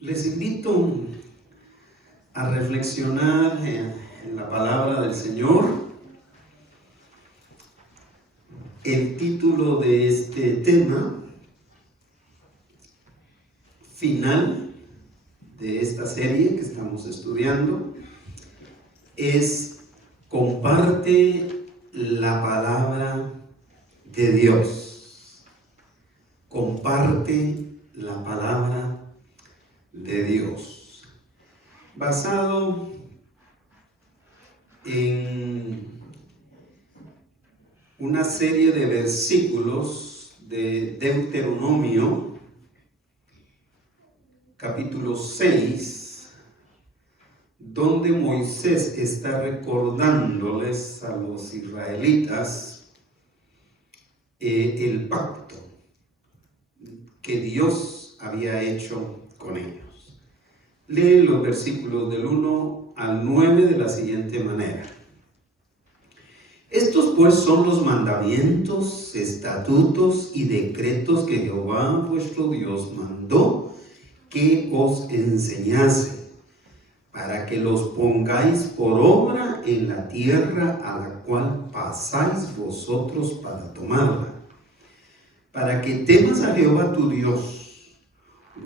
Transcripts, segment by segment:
Les invito a reflexionar en la palabra del Señor. El título de este tema final de esta serie que estamos estudiando es Comparte la palabra de Dios. Comparte la palabra de Dios. Basado en una serie de versículos de Deuteronomio, capítulo 6, donde Moisés está recordándoles a los israelitas el pacto que Dios había hecho con ellos. Lee los versículos del 1 al 9 de la siguiente manera. Estos pues son los mandamientos, estatutos y decretos que Jehová vuestro Dios mandó que os enseñase, para que los pongáis por obra en la tierra a la cual pasáis vosotros para tomarla, para que temas a Jehová tu Dios,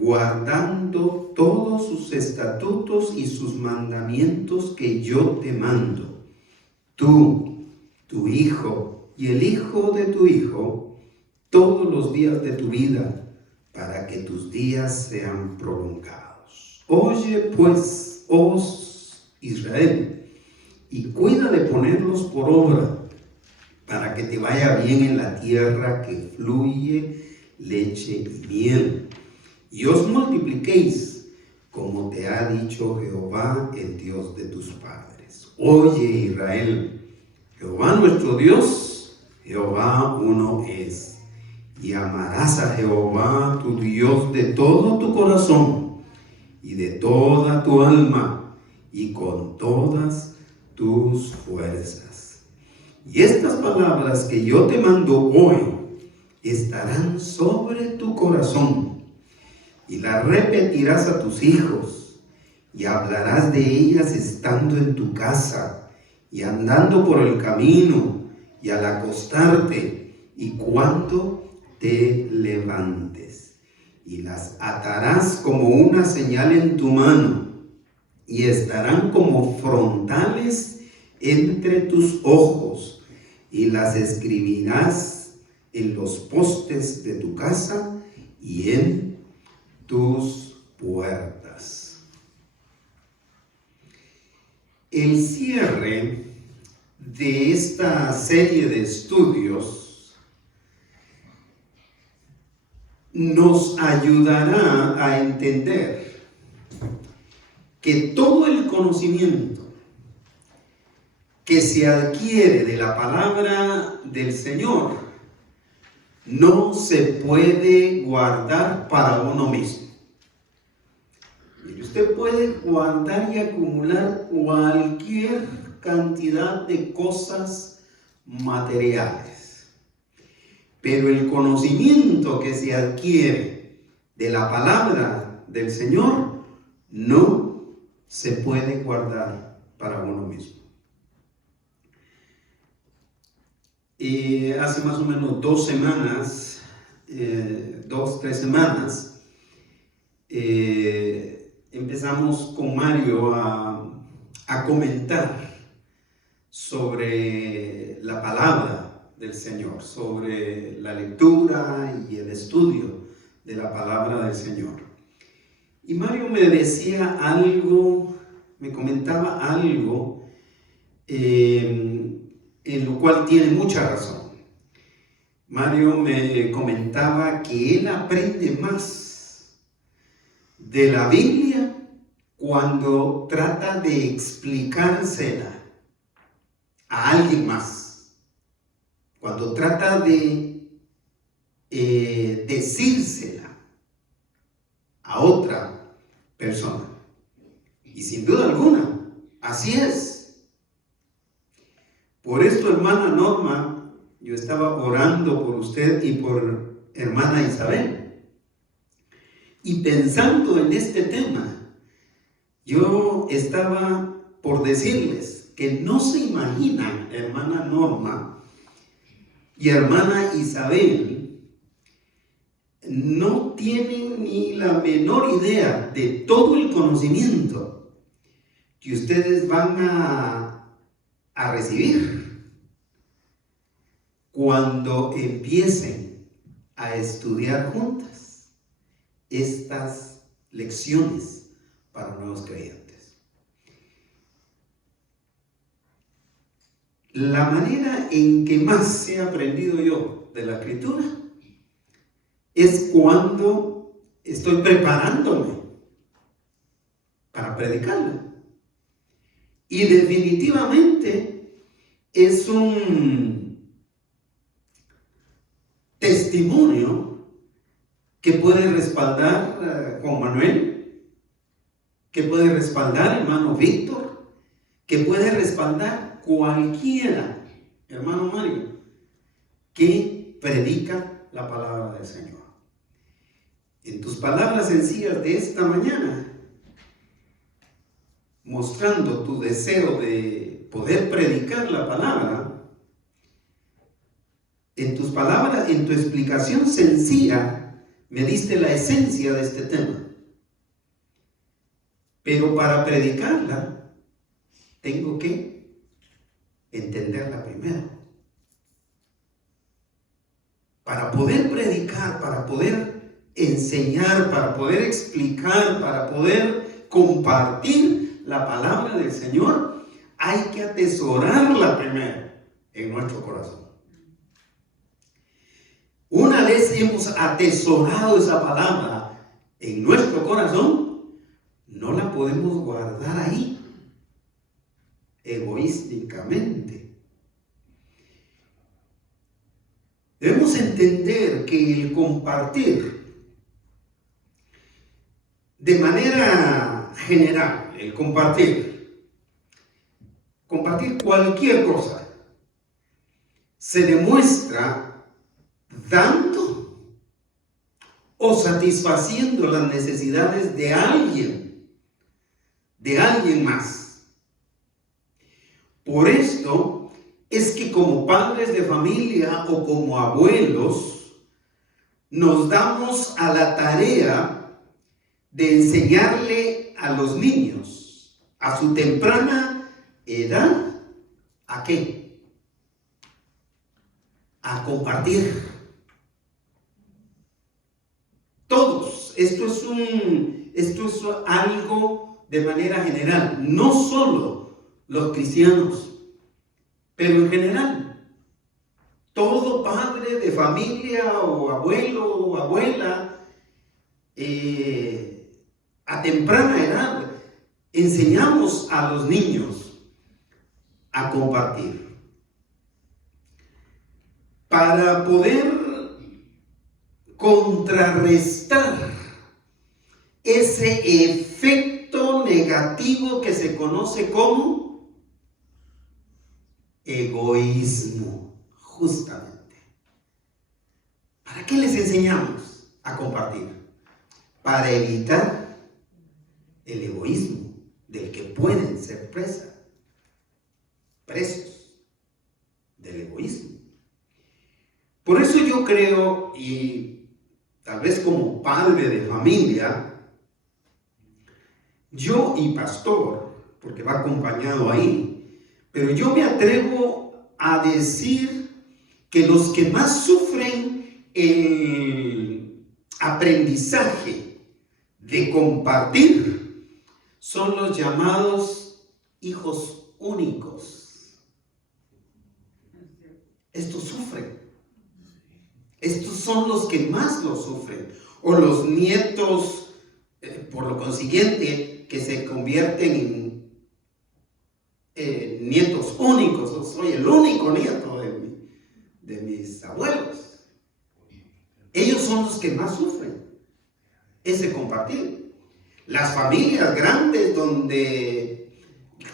guardando todos sus estatutos y sus mandamientos que yo te mando, tú, tu hijo y el hijo de tu hijo, todos los días de tu vida, para que tus días sean prolongados. Oye pues, Israel, y cuida de ponerlos por obra, para que te vaya bien en la tierra que fluye leche y miel, y os multipliquéis, como te ha dicho Jehová, el Dios de tus padres. Oye, Israel, Jehová nuestro Dios, Jehová uno es, y amarás a Jehová tu Dios de todo tu corazón, y de toda tu alma, y con todas tus fuerzas. Y estas palabras que yo te mando hoy estarán sobre tu corazón, y las repetirás a tus hijos, y hablarás de ellas estando en tu casa, y andando por el camino, y al acostarte, y cuando te levantes. Y las atarás como una señal en tu mano, y estarán como frontales entre tus ojos, y las escribirás en los postes de tu casa y en tus puertas. El cierre de esta serie de estudios nos ayudará a entender que todo el conocimiento que se adquiere de la palabra del Señor no se puede guardar para uno mismo. Y usted puede guardar y acumular cualquier cantidad de cosas materiales, pero el conocimiento que se adquiere de la palabra del Señor no se puede guardar para uno mismo. Y hace más o menos 3 semanas, empezamos con Mario a comentar sobre la palabra del Señor, sobre la lectura y el estudio de la palabra del Señor. Y Mario me decía algo, me comentaba algo, en lo cual tiene mucha razón. Mario me comentaba que él aprende más de la Biblia cuando trata de explicársela a alguien más, cuando trata de decírsela a otra persona. Y sin duda alguna, así es. Por esto, hermana Norma, yo estaba orando por usted y por hermana Isabel. Y pensando en este tema, yo estaba por decirles que no se imaginan, hermana Norma y hermana Isabel, no tienen ni la menor idea de todo el conocimiento que ustedes van a recibir cuando empiecen a estudiar juntas estas lecciones para nuevos creyentes. La manera en que más he aprendido yo de la Escritura es cuando estoy preparándome para predicarla. Y definitivamente es un testimonio que puede respaldar Juan Manuel, que puede respaldar hermano Víctor, que puede respaldar cualquiera, hermano Mario, que predica la palabra del Señor. En tus palabras sencillas de esta mañana, mostrando tu deseo de poder predicar la palabra, en tus palabras, en tu explicación sencilla, me diste la esencia de este tema. Pero para predicarla, tengo que entenderla primero. Para poder predicar, para poder enseñar, para poder explicar, para poder compartir la palabra del Señor, hay que atesorarla primero en nuestro corazón. Una vez hemos atesorado esa palabra en nuestro corazón, no la podemos guardar ahí egoísticamente. Debemos entender que el compartir de manera general, el compartir cualquier cosa, se demuestra dando o satisfaciendo las necesidades de alguien más. Por esto es que como padres de familia o como abuelos, nos damos a la tarea de enseñarle a los niños a su temprana edad, ¿a qué? A compartir. Todos, esto es algo de manera general, no solo los cristianos, pero en general, todo padre de familia o abuelo o abuela, a temprana edad, enseñamos a los niños a compartir. Para poder contrarrestar ese efecto negativo que se conoce como egoísmo, justamente. ¿Para qué les enseñamos a compartir? Para evitar el egoísmo del que pueden ser presos del egoísmo. Por eso yo creo, y tal vez como padre de familia, yo y pastor, porque va acompañado ahí, pero yo me atrevo a decir que los que más sufren el aprendizaje de compartir son los llamados hijos únicos. Estos sufren. Estos son los que más lo sufren. O los nietos, por lo consiguiente, que se convierten en nietos únicos. Yo soy el único nieto de mis abuelos. Ellos son los que más sufren ese compartir. Las familias grandes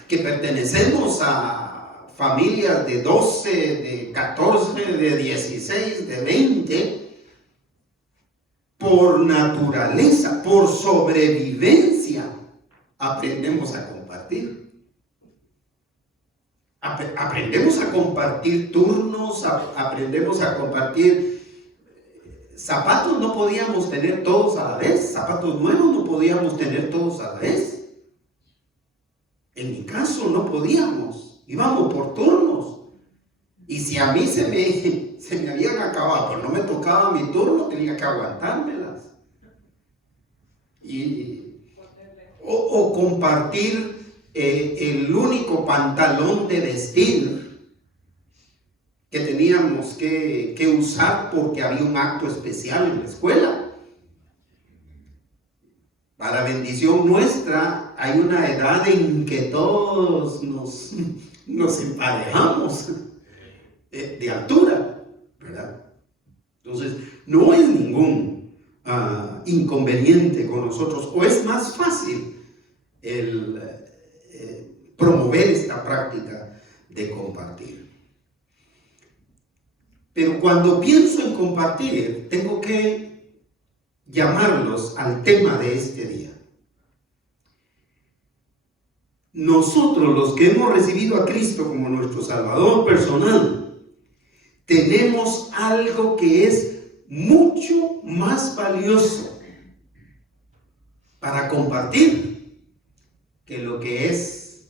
que pertenecemos a familias de 12, de 14, de 16, de 20, por naturaleza, por sobrevivencia, aprendemos a compartir. Aprendemos a compartir turnos, aprendemos a compartir zapatos. No podíamos tener todos a la vez, zapatos nuevos no podíamos tener todos a la vez. En mi caso no podíamos, íbamos por turnos. Y si a mí se me habían acabado, pero no me tocaba mi turno, tenía que aguantármelas. O compartir el único pantalón de vestir que teníamos que usar porque había un acto especial en la escuela. Para bendición nuestra, hay una edad en que todos nos emparejamos de altura, ¿verdad? Entonces, no es ningún inconveniente con nosotros, o es más fácil el promover esta práctica de compartir. Pero cuando pienso en compartir, tengo que llamarlos al tema de este día. Nosotros, los que hemos recibido a Cristo como nuestro Salvador personal, tenemos algo que es mucho más valioso para compartir que lo que es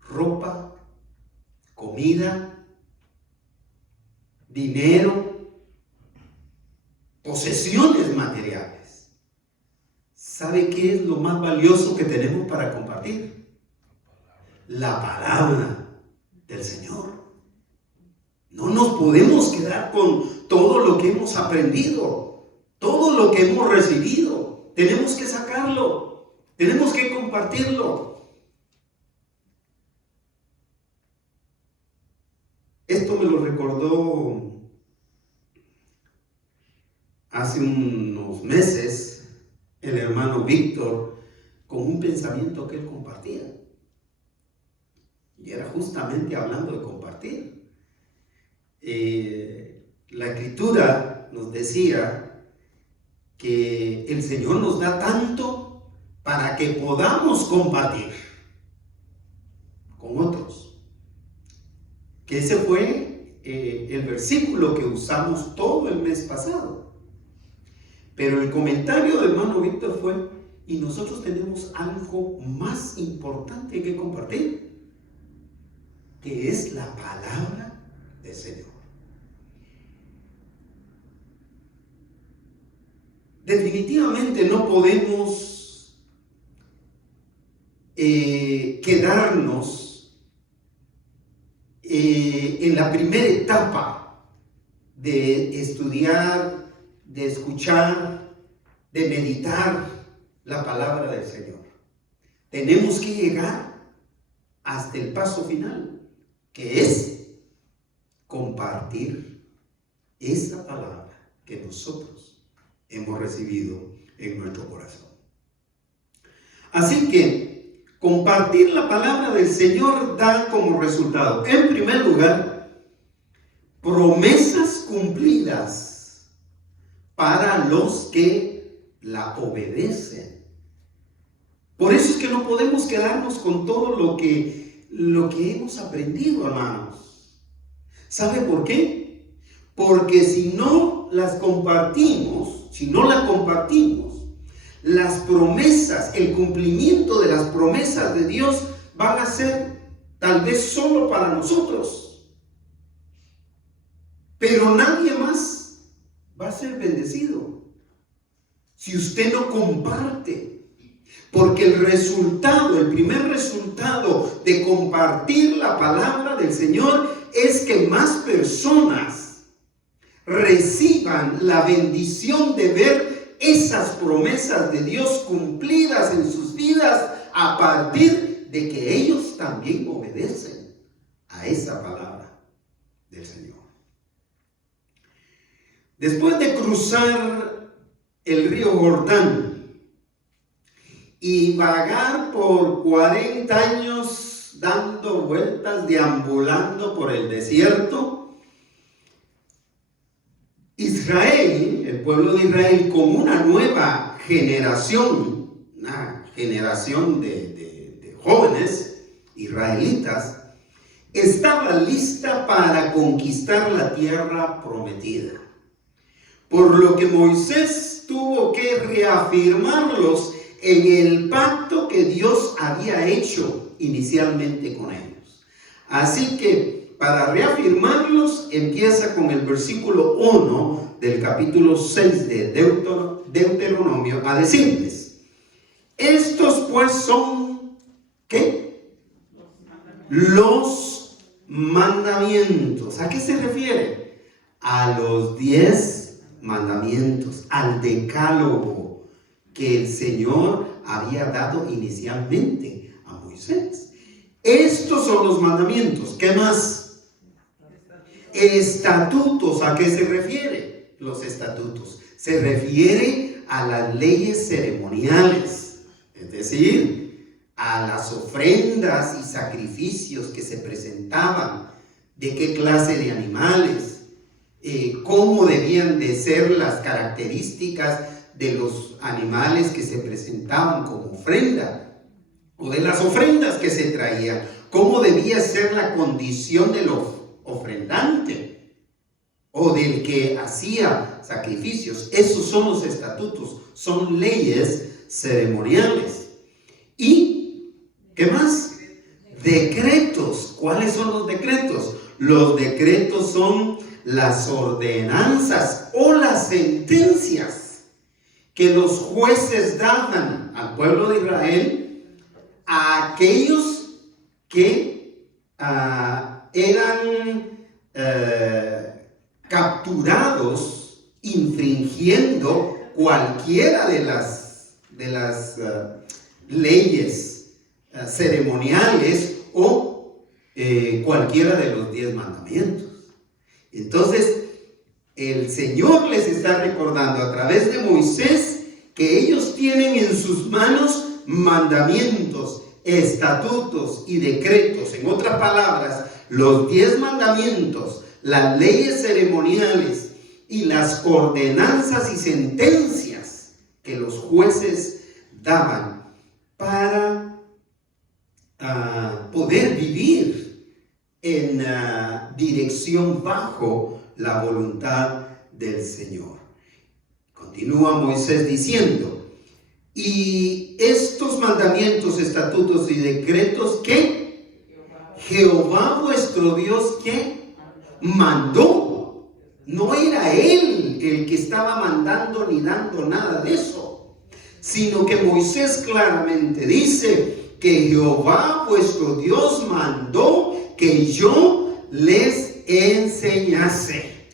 ropa, comida, dinero, posesiones materiales. ¿Sabe qué es lo más valioso que tenemos para compartir? La palabra del Señor. No nos podemos quedar con todo lo que hemos aprendido, todo lo que hemos recibido. Tenemos que sacarlo, tenemos que compartirlo. Esto me lo recordó hace unos meses el hermano Víctor con un pensamiento que él compartía. Y era justamente hablando de compartir. La Escritura nos decía que el Señor nos da tanto para que podamos compartir con otros. Que ese fue el versículo que usamos todo el mes pasado. Pero el comentario del hermano Víctor fue: y nosotros tenemos algo más importante que compartir, que es la palabra del Señor. Definitivamente no podemos quedarnos en la primera etapa de estudiar, de escuchar, de meditar la palabra del Señor. Tenemos que llegar hasta el paso final, que es compartir esa palabra que nosotros hemos recibido en nuestro corazón. Así que compartir la palabra del Señor da como resultado, en primer lugar, promesas cumplidas para los que la obedecen. Por eso es que no podemos quedarnos con todo lo que hemos aprendido, hermanos. ¿Sabe por qué? Porque si no las compartimos, las promesas, el cumplimiento de las promesas de Dios van a ser tal vez solo para nosotros. Pero nadie más va a ser bendecido si usted no comparte. Porque el primer resultado de compartir la palabra del Señor es que más personas reciban la bendición de ver esas promesas de Dios cumplidas en sus vidas a partir de que ellos también obedecen a esa palabra del Señor. Después de cruzar el río Jordán y vagar por 40 años dando vueltas, deambulando por el desierto, Israel, el pueblo de Israel, como una nueva generación, de jóvenes israelitas, estaba lista para conquistar la tierra prometida. Por lo que Moisés tuvo que reafirmarlos en el pacto que Dios había hecho inicialmente con ellos. Así que para reafirmarlos empieza con el versículo 1 del capítulo 6 de Deuteronomio a decirles: estos pues son, ¿qué? Los mandamientos. ¿A qué se refiere? A los 10 mandamientos, al decálogo que el Señor había dado inicialmente a Moisés. Estos son los mandamientos. ¿Qué más? Estatutos. ¿A qué se refiere? Los estatutos. Se refiere a las leyes ceremoniales, es decir, a las ofrendas y sacrificios que se presentaban, de qué clase de animales, cómo debían de ser las características de los animales que se presentaban como ofrenda, o de las ofrendas que se traían, cómo debía ser la condición del ofrendante o del que hacía sacrificios. Esos son los estatutos, son leyes ceremoniales. ¿Y qué más? Decretos. ¿Cuáles son los decretos? Los decretos son las ordenanzas o las sentencias que los jueces daban al pueblo de Israel a aquellos que eran capturados infringiendo cualquiera de las leyes ceremoniales o cualquiera de los 10 mandamientos. Entonces, el Señor les está recordando a través de Moisés que ellos tienen en sus manos mandamientos, estatutos y decretos. En otras palabras, los 10 mandamientos, las leyes ceremoniales y las ordenanzas y sentencias que los jueces daban para poder vivir en dirección bajo la voluntad del Señor. Continúa Moisés diciendo: y estos mandamientos, estatutos y decretos que Jehová vuestro Dios que mandó. No era él el que estaba mandando ni dando nada de eso, sino que Moisés claramente dice que Jehová vuestro Dios mandó que yo les enseñase.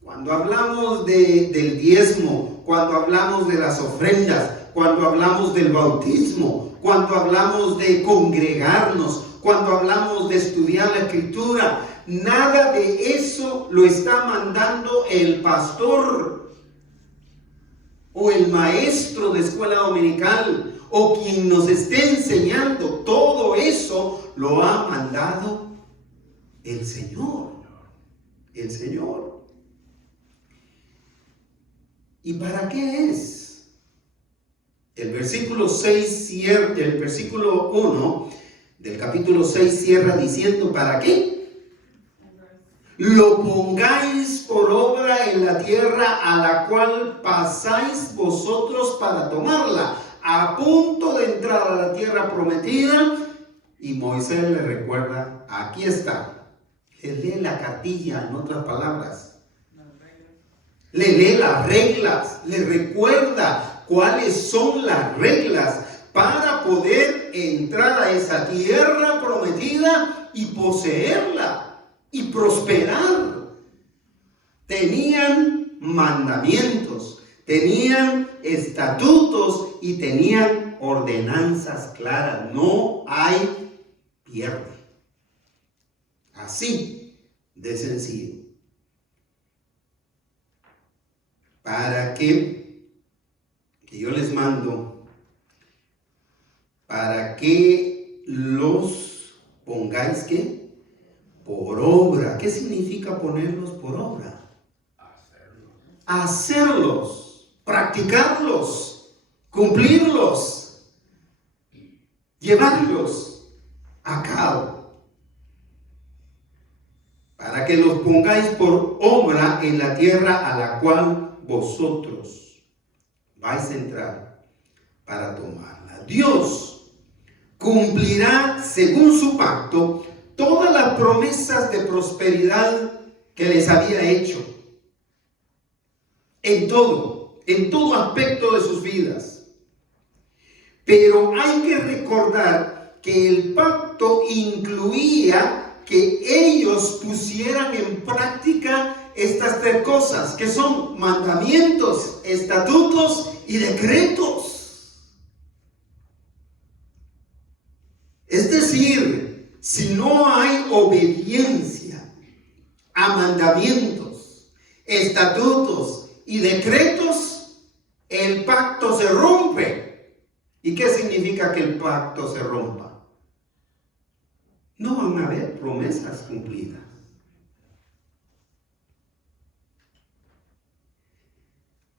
Cuando hablamos del diezmo, cuando hablamos de las ofrendas, cuando hablamos del bautismo, cuando hablamos de congregarnos, cuando hablamos de estudiar la Escritura, nada de eso lo está mandando el pastor o el maestro de escuela dominical o quien nos esté enseñando. Todo eso lo ha mandado el Señor. El Señor. ¿Y para qué es? El versículo 6 cierra, el versículo 1 del capítulo 6 cierra diciendo: ¿para qué? Lo pongáis por obra en la tierra a la cual pasáis vosotros para tomarla, a punto de entrar a la tierra prometida. Y Moisés le recuerda: aquí está. Le lee la cartilla, en otras palabras. Le lee las reglas, le recuerda cuáles son las reglas para poder entrar a esa tierra prometida y poseerla y prosperar. Tenían mandamientos, tenían estatutos y tenían ordenanzas claras. No hay pierde. Así de sencillo. Para que yo les mando, para que los pongáis, ¿qué? Por obra. ¿Qué significa ponerlos por obra? hacerlos, practicarlos, cumplirlos, llevarlos a cabo, para que los pongáis por obra en la tierra a la cual vosotros vais a entrar para tomarla. Dios cumplirá según su pacto todas las promesas de prosperidad que les había hecho en todo aspecto de sus vidas. Pero hay que recordar que el pacto incluía que ellos pusieran en práctica estas tres cosas, que son mandamientos, estatutos y decretos. Es decir, si no hay obediencia a mandamientos, estatutos y decretos, el pacto se rompe. ¿Y qué significa que el pacto se rompa? No van a haber promesas cumplidas.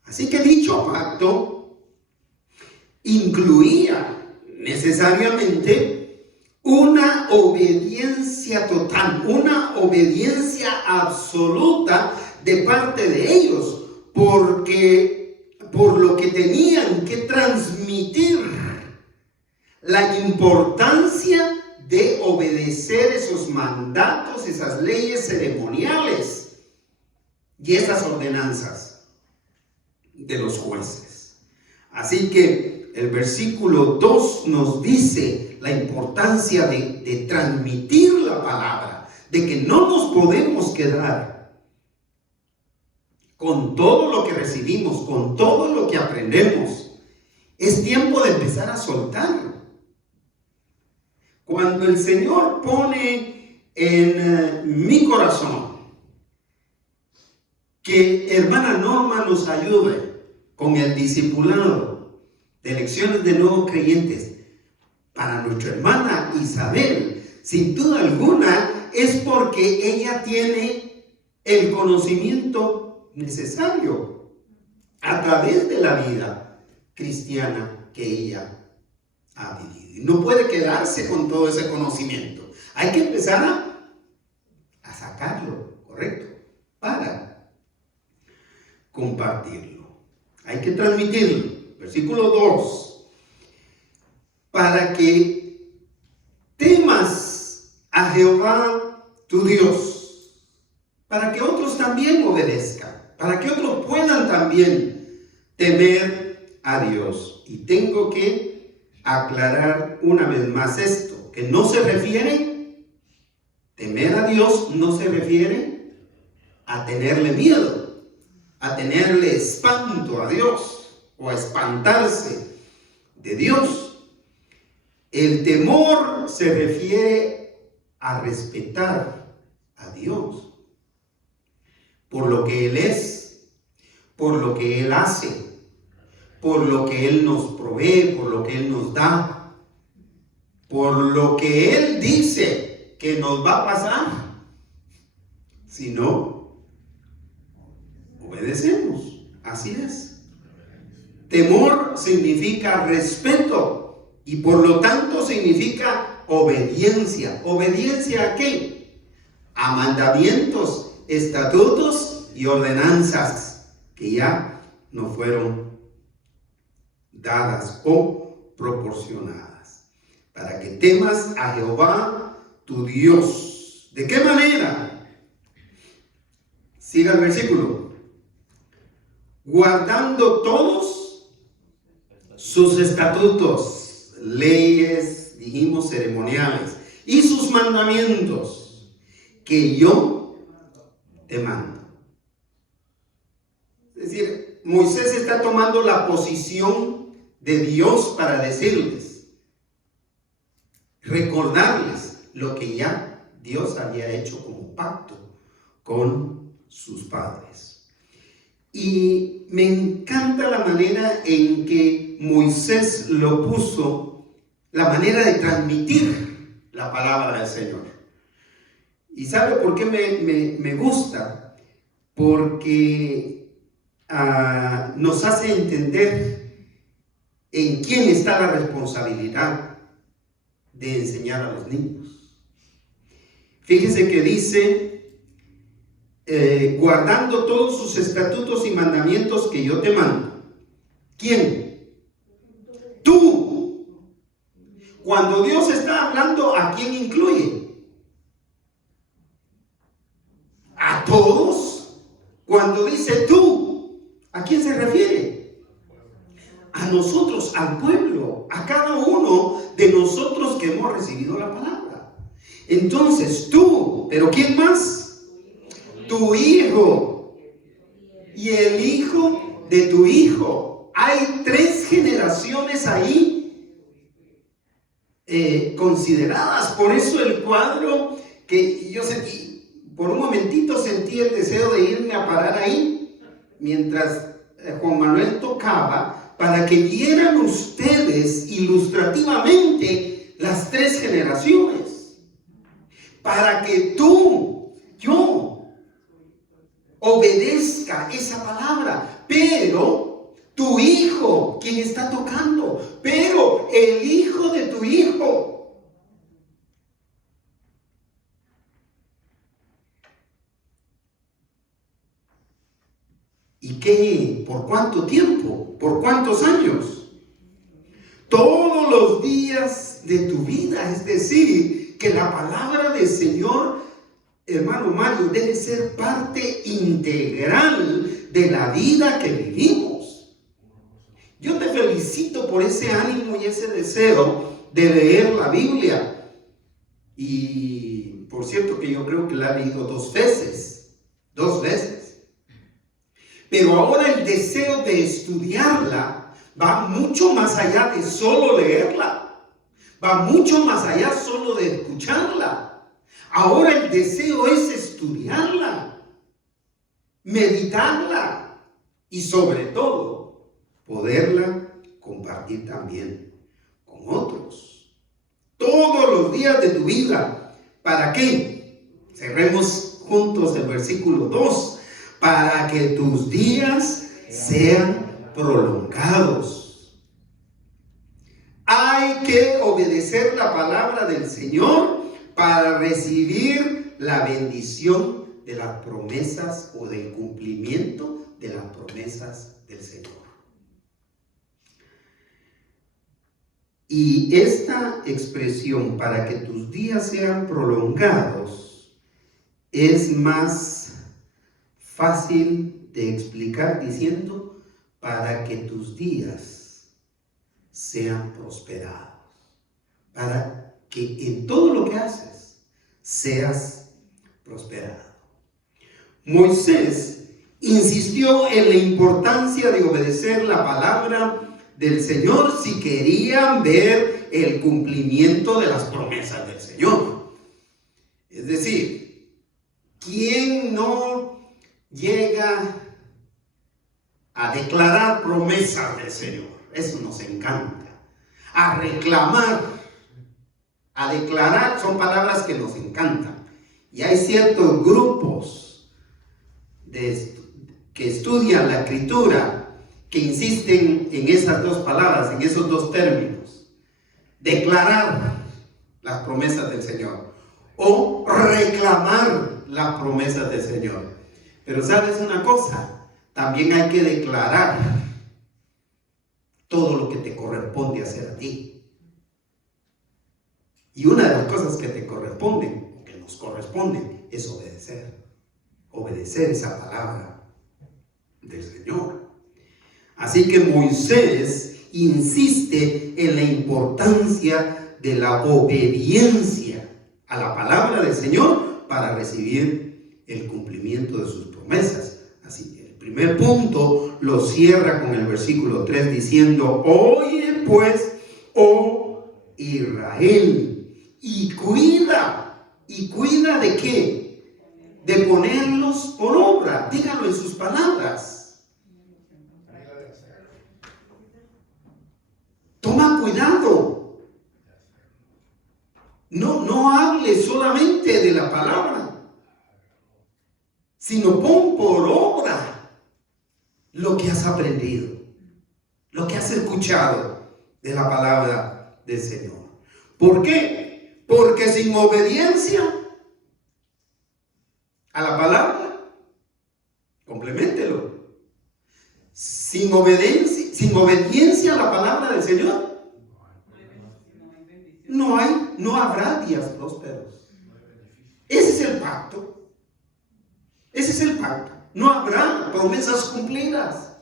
Así que dicho pacto incluía necesariamente una obediencia total, una obediencia absoluta de parte de ellos, porque por lo que tenían que transmitir la importancia de obedecer esos mandatos, esas leyes ceremoniales y esas ordenanzas de los jueces. Así que el versículo 2 nos dice la importancia de transmitir la palabra, de que no nos podemos quedar con todo lo que recibimos, con todo lo que aprendemos. Es tiempo de empezar a soltarlo. Cuando el Señor pone en mi corazón que hermana Norma nos ayude con el discipulado de lecciones de nuevos creyentes para nuestra hermana Isabel, sin duda alguna es porque ella tiene el conocimiento necesario a través de la vida cristiana que ella ha vivido. Y no puede quedarse con todo ese conocimiento. Hay que empezar a sacarlo, ¿correcto? Para compartirlo. Hay que transmitirlo. Versículo 2. Para que temas a Jehová tu Dios, para que otros también obedezcan, para que otros puedan también temer a Dios. Y tengo que aclarar una vez más esto, que no se refiere, temer a Dios no se refiere a tenerle miedo, a tenerle espanto a Dios o a espantarse de Dios. El temor se refiere a respetar a Dios por lo que Él es, por lo que Él hace, por lo que Él nos provee, por lo que Él nos da, por lo que Él dice que nos va a pasar. Si no, obedecemos. Así es. Temor significa respeto y por lo tanto significa obediencia. ¿Obediencia a qué? A mandamientos, estatutos y ordenanzas que ya nos fueron dadas o proporcionadas, para que temas a Jehová tu Dios. ¿De qué manera? Siga el versículo. Guardando todos sus estatutos, leyes, dijimos ceremoniales, y sus mandamientos que yo te mando. Es decir, Moisés está tomando la posición de Dios para decirles, recordarles lo que ya Dios había hecho como pacto con sus padres. Y me encanta la manera en que Moisés lo puso, la manera de transmitir la palabra del Señor. ¿Y sabe por qué me gusta? Porque nos hace entender en quién está la responsabilidad de enseñar a los niños. Fíjese que dice, guardando todos sus estatutos y mandamientos que yo te mando. ¿Quién? Tú. Cuando Dios está hablando, ¿a quién incluye? ¿A todos? Cuando dice tú, ¿a quién se refiere? A nosotros, al pueblo, a cada uno de nosotros que hemos recibido la palabra. Entonces tú, ¿pero quién más? Tu hijo y el hijo de tu hijo. Hay 3 generaciones ahí consideradas. Por eso el cuadro que yo sentí, por un momentito sentí el deseo de irme a parar ahí mientras Juan Manuel tocaba, para que vieran ustedes ilustrativamente las 3 generaciones, para que tú, yo, obedezca esa palabra. Pero tu hijo, quien está tocando, pero el hijo de tu hijo. ¿Y qué? ¿Por cuánto tiempo? ¿Por cuántos años? Todos los días de tu vida. Es decir, que la palabra del Señor, hermano Mario, debe ser parte integral de la vida que vivimos. Yo te felicito por ese ánimo y ese deseo de leer la Biblia. Y por cierto que yo creo que la he leído 2 veces. 2 veces. Pero ahora el deseo de estudiarla va mucho más allá de solo leerla. Va mucho más allá solo de escucharla. Ahora el deseo es estudiarla, meditarla y sobre todo poderla compartir también con otros. Todos los días de tu vida. ¿Para qué? Cerremos juntos el versículo 2. Para que tus días sean prolongados. Hay que obedecer la palabra del Señor para recibir la bendición de las promesas o del cumplimiento de las promesas del Señor. Y esta expresión, para que tus días sean prolongados, es más fácil de explicar diciendo, para que tus días sean prosperados, para que en todo lo que haces seas prosperado. Moisés insistió en la importancia de obedecer la palabra del Señor si querían ver el cumplimiento de las promesas del Señor. Es decir, ¿quién no llega a declarar promesas del Señor? Eso nos encanta. A reclamar, a declarar, son palabras que nos encantan. Y hay ciertos grupos que estudian la Escritura que insisten en esas 2 palabras, en esos 2 términos. Declarar las promesas del Señor o reclamar las promesas del Señor. Pero ¿sabes una cosa? También hay que declarar todo lo que te corresponde hacer a ti. Y una de las cosas que te corresponden, o que nos corresponden, es obedecer. Obedecer esa palabra del Señor. Así que Moisés insiste en la importancia de la obediencia a la palabra del Señor para recibir el cumplimiento de sus promesas. Así que el primer punto lo cierra con el versículo 3 diciendo: oye pues, oh Israel, y cuida. ¿Y cuida de qué? De ponerlos por obra. Dígalo en sus palabras. Toma cuidado. No hable solamente de la palabra, sino pon por obra que has aprendido, lo que has escuchado de la palabra del Señor. ¿Por qué? Porque sin obediencia a la palabra, compleméntelo. Sin obediencia a la palabra del Señor, no habrá días prósperos. Ese es el pacto. Ese es el pacto. No habrá promesas cumplidas.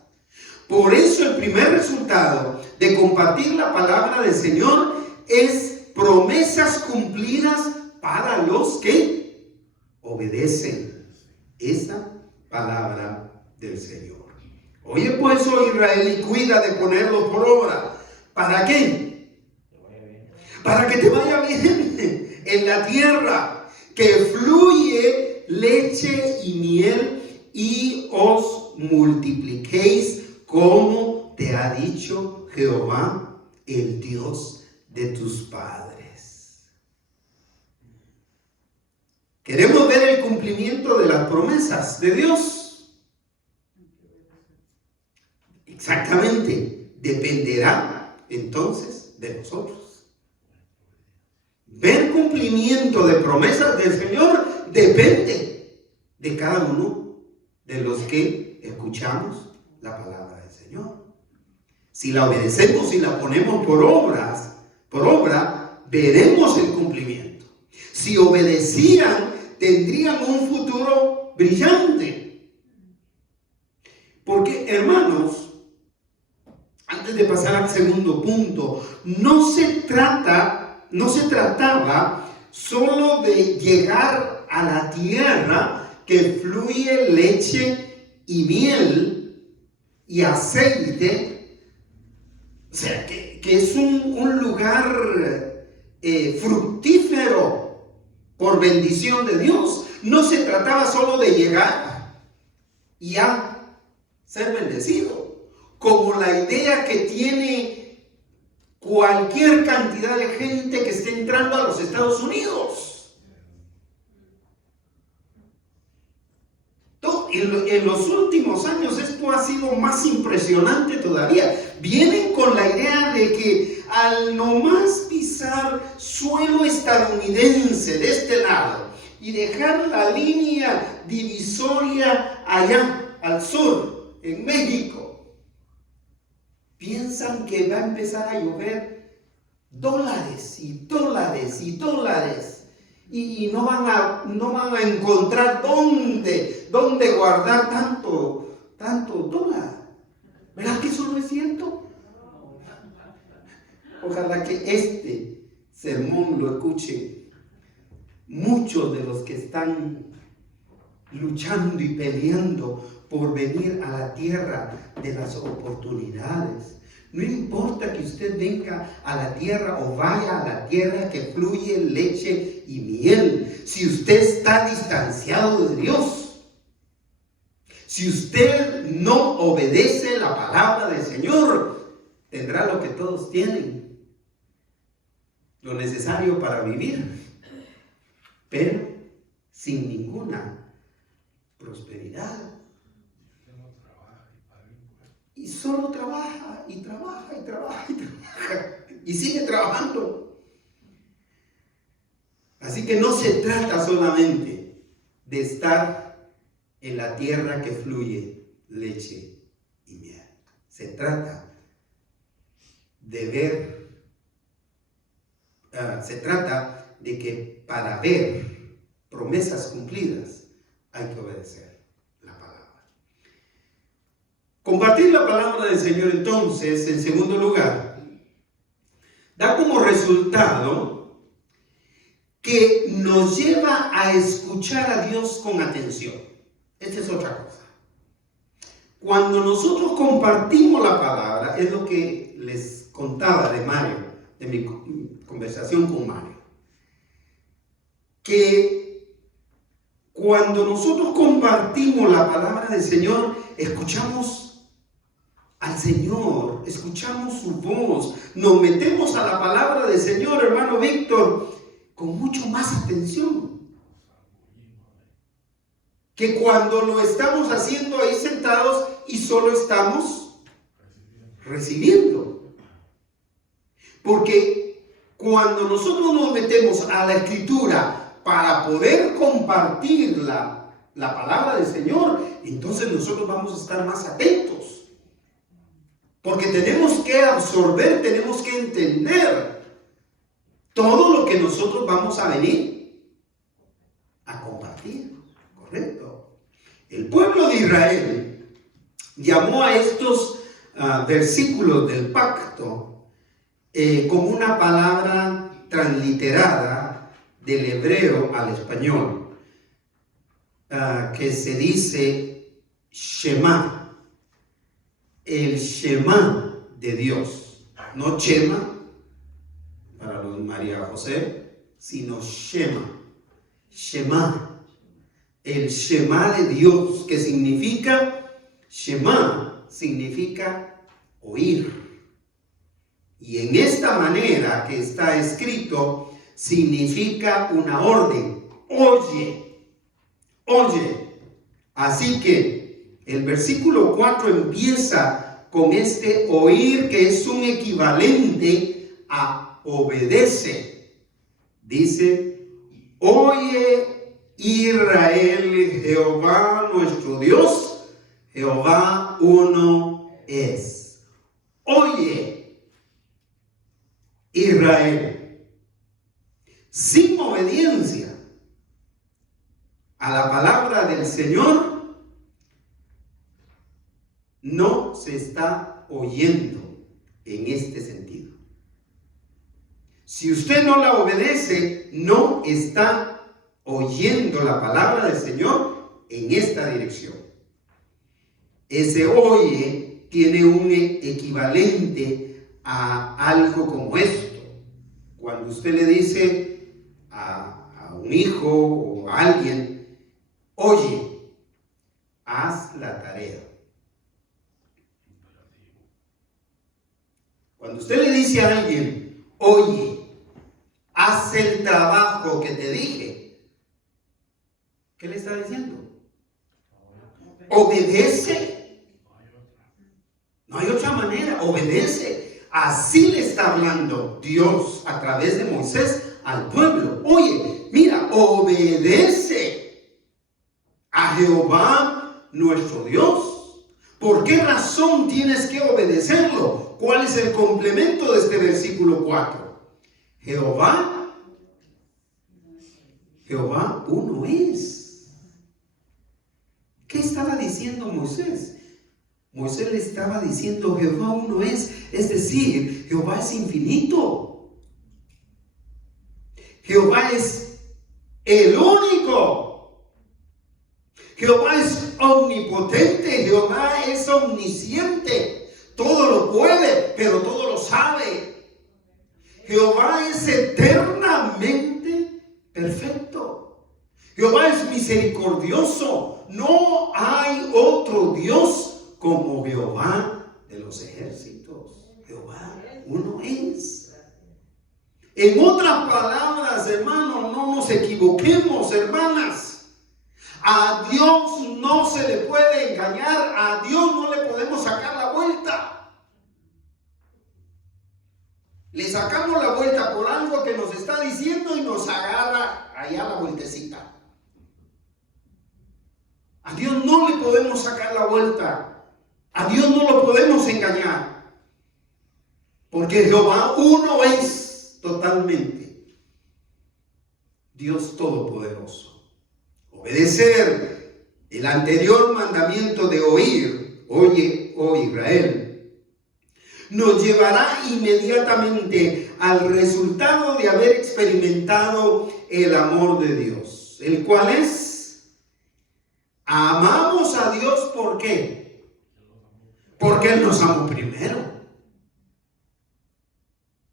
Por eso el primer resultado de compartir la palabra del Señor es promesas cumplidas para los que obedecen esa palabra del Señor. Oye pues, oh Israel, y cuida de ponerlo por obra. ¿Para qué? Para que te vaya bien en la tierra, que fluye leche y miel, y os multipliquéis como te ha dicho Jehová, el Dios de tus padres. Queremos ver el cumplimiento de las promesas de Dios. Exactamente, dependerá entonces de nosotros. Ver cumplimiento de promesas del Señor depende de cada uno de los que escuchamos la palabra del Señor. Si la obedecemos y la ponemos por obra, veremos el cumplimiento. Si obedecían, tendrían un futuro brillante. Porque, hermanos, antes de pasar al segundo punto, no se trataba solo de llegar a la tierra que fluye leche y miel y aceite, o sea, que es un lugar fructífero por bendición de Dios. No se trataba solo de llegar y a ser bendecido, como la idea que tiene cualquier cantidad de gente que esté entrando a los Estados Unidos. En los últimos años esto ha sido más impresionante todavía. Vienen con la idea de que al nomás pisar suelo estadounidense de este lado y dejar la línea divisoria allá al sur, en México, piensan que va a empezar a llover dólares y dólares y dólares, y no van a encontrar dónde guardar tanto dólar. ¿Verdad que eso no es cierto? Ojalá que este sermón lo escuchen muchos de los que están luchando y peleando por venir a la tierra de las oportunidades. No importa que usted venga a la tierra o vaya a la tierra que fluye leche y miel. Si usted está distanciado de Dios, si usted no obedece la palabra del Señor, tendrá lo que todos tienen, lo necesario para vivir, pero sin ninguna prosperidad. Y solo trabaja y trabaja y trabaja y trabaja y sigue trabajando. Así que no se trata solamente de estar en la tierra que fluye leche y miel. Se trata de que para ver promesas cumplidas hay que obedecer. Compartir la palabra del Señor, entonces, en segundo lugar, da como resultado que nos lleva a escuchar a Dios con atención. Esta es otra cosa. Cuando nosotros compartimos la palabra, es lo que les contaba de Mario, de mi conversación con Mario, que cuando nosotros compartimos la palabra del Señor, escuchamos al Señor, escuchamos su voz, nos metemos a la palabra del Señor, hermano Víctor, con mucho más atención que cuando lo estamos haciendo ahí sentados y solo estamos recibiendo. Porque cuando nosotros nos metemos a la Escritura para poder compartir la palabra del Señor, entonces nosotros vamos a estar más atentos. Porque tenemos que absorber, tenemos que entender todo lo que nosotros vamos a venir a compartir. ¿Correcto? El pueblo de Israel llamó a estos versículos del pacto con una palabra transliterada del hebreo al español, que se dice Shema. El Shema de Dios, no Shema para los María José, sino Shema. Shema, el Shema de Dios, que significa, Shema significa oír. Y en esta manera que está escrito, significa una orden. Oye, oye. Así que el versículo 4 empieza con este oír, que es un equivalente a obedece. Dice, oye Israel, Jehová nuestro Dios, Jehová uno es. Oye Israel. Sin obediencia a la palabra del Señor, no se está oyendo en este sentido. Si usted no la obedece, no está oyendo la palabra del Señor en esta dirección. Ese oye tiene un equivalente a algo como esto. Cuando usted le dice a un hijo o a alguien, oye, haz la tarea. Cuando usted le dice a alguien, oye, haz el trabajo que te dije, ¿qué le está diciendo? Obedece. No hay otra manera, obedece. Así le está hablando Dios a través de Moisés al pueblo. Oye, mira, obedece a Jehová nuestro Dios. ¿Por qué razón tienes que obedecerlo? ¿Cuál es el complemento de este versículo 4? Jehová uno es. ¿Qué estaba diciendo Moisés? Moisés le estaba diciendo Jehová uno es decir, Jehová es infinito. Jehová es el único. Jehová es omnipotente, Jehová es omnisciente, todo lo puede, pero todo lo sabe. Jehová es eternamente perfecto. Jehová es misericordioso. No hay otro Dios como Jehová de los ejércitos. Jehová uno es. En otras palabras, hermanos, no nos equivoquemos, hermanas. A Dios no se le puede engañar, a Dios no le podemos sacar la vuelta. Le sacamos la vuelta por algo que nos está diciendo y nos agarra allá la vueltecita. A Dios no le podemos sacar la vuelta, a Dios no lo podemos engañar, porque Jehová uno es totalmente, Dios todopoderoso. Obedecer el anterior mandamiento de oír, oye, oh Israel, nos llevará inmediatamente al resultado de haber experimentado el amor de Dios, el cual es, amamos a Dios, ¿por qué? Porque Él nos amó primero.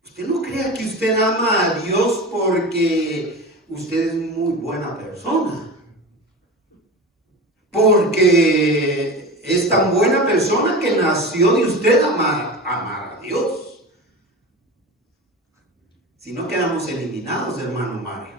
Usted no crea que usted ama a Dios porque usted es muy buena persona. Porque es tan buena persona que nació de usted amar a Dios. Si no, quedamos eliminados, hermano Mario.